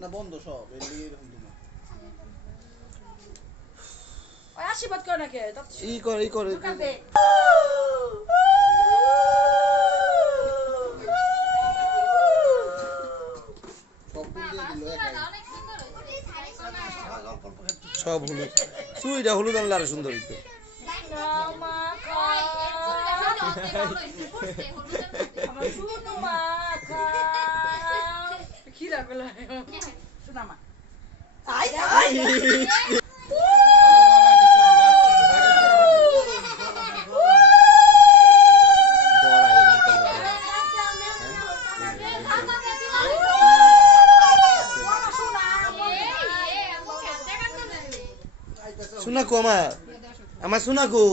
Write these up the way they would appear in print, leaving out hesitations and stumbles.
না বন্ধ সব এরকম তোমার ওই আশীর্বাদ করে নাকি ই করে দোকান দে সব ফুল দিয়ে দিল একাই সব হলুদ সুইটা হলুদ আনলে আরো সুন্দর হইতো মা আমার শুনো মা খিরা গলা শোনা মা আই আই সুনাকু আমার সুনাকু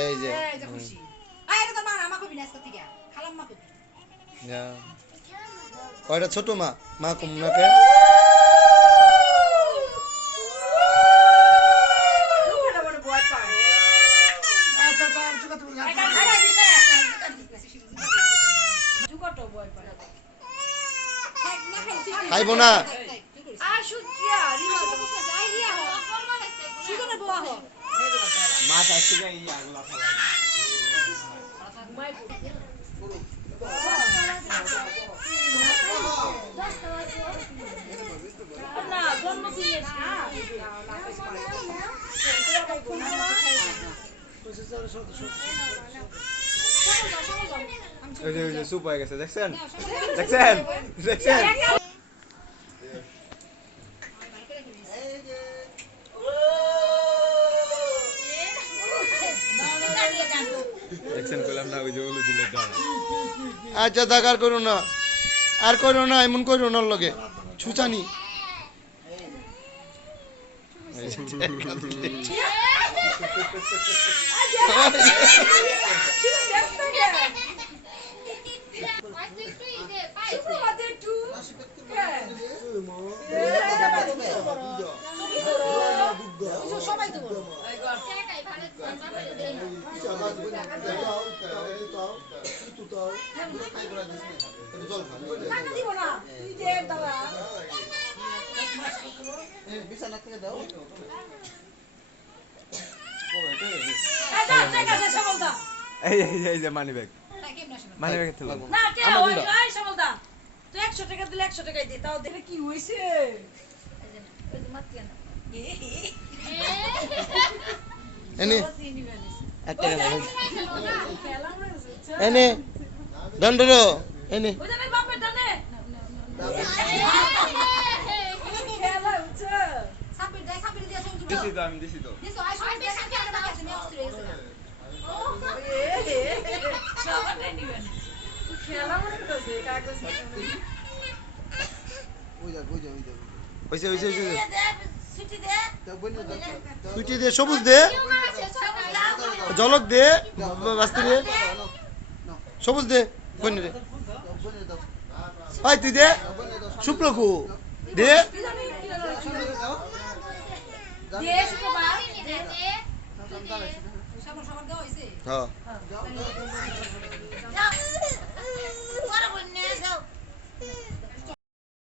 এই যে কয়টা ছোট মা কুমনাকে খাইব না মাছ আসছে যাই আগলা ফেলা না জন্মদিনে ওই যে সুপ হয়ে গেছে দেখছেন দেখছেন দেখছেন দেখছেন কইলাম না ওই যে ওলু দিলে দাও আচ্ছা থাক আর করো না এমন করো না লগে ছুচানি সবাই তো বিছানা থেকে দাও এই যে মানি ব্যাগ থেকে না কে ওই সমলদা তুই 100 টাকা দিলে 100 টাকাই দে তাও দেখে কি হইছে এনে এনে দণ্ডরো এনে ওই জানে বাপের দানে খেলা হচ্ছে সাপের দিয়ে সব দিছি তো আমি দিছি তো দিছো আই সব দিয়ে সাপের টাকা আছে আমি অস্ত্র হয়ে গেছে সবাই নিবেন খেলা মনে করছে কাগজ ওই যা হইছে ছুটি দে সুইটি দে সবুজ দে জলক দে বাস্তি দে সবুজ দে বনি দে ভাই তুই দে শুক্রকু দে দে শুক্রবার দে দাও সবার দেওয়া হইছে হ্যাঁ